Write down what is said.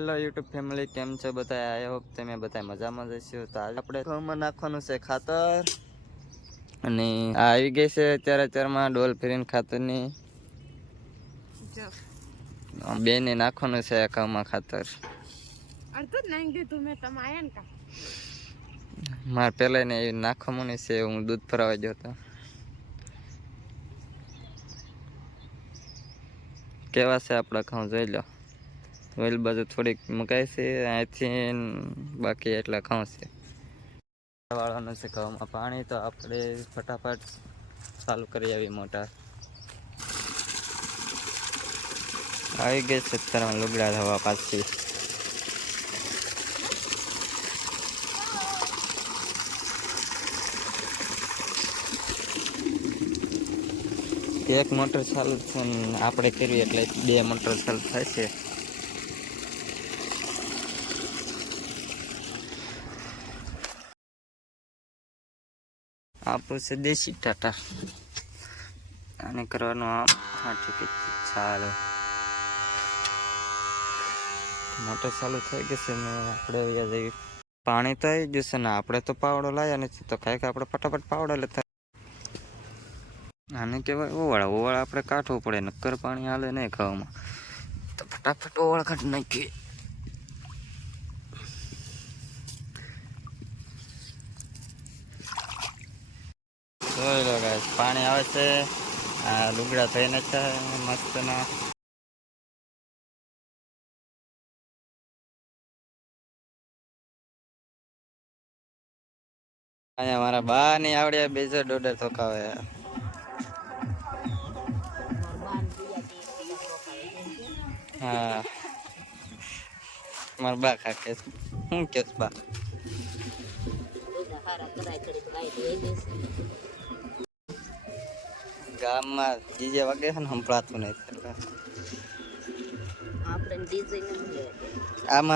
Hello YouTube family, કેમ છો બધા? આઈ હોપ તમે બધા મજામાં જ હશો. તો આજે આપણે ઘઉંમાં નાખવાનું છે ખાતર, અને આ આવી ગઈ છે અત્યારે ડોલ ફેરીને ખાતરની બેને નાખવાનું છે ઘઉંમાં ખાતર. મારે પેલા ને નાખવાનું છે, હું દૂધ ભરાવા ગયો હતો. કેવા છે આપણા ઘઉં જોઈ લો. ઓઇલ બાજુ થોડીક મુકાય છે અહીંથી, બાકી એટલા ઘઉં છે. વાળવાનું છે ઘઉંમાં પાણી, તો આપણે ફટાફટ ચાલુ કરી આવી મોટર. આવી ગઈ છે અત્યારમાં લુગડા ધોવા પાછી. એક મોટર ચાલુ છે ને આપણે કરવી એટલે બે મોટર ચાલુ થાય છે. આપણું છે દેશી ટાટા, આને કરવાનું હા ઠીક છે. ચાલો મોટર ચાલુ થઈ ગઈ છે ને આપણે પાણી તો આવી જશે ને. આપણે તો પાવડો લાવ્યા નથી, તો કાંઈક આપણે ફટાફટ પાવડો લેતા. આને કહેવાય ઓવાળા. ઓવાળા આપણે કાઢવું પડે, નક્કર પાણી હાલે નહીં ખાવામાં, તો ફટાફટ ઓવાળા કાઢી નાખીએ. જોઈ લો ગાઈસ, પાણી આવે છે. આ લુગડા થઈને છે મસ્ત ના. અહીંયા મારા બા ની આવડે બીજો ડોડર થોકાવે. હા, મારા બા ખાકે શું કેસ બા ગામમાં ડીજે વાગે છે ને સંભળાતું નહીં. આમાં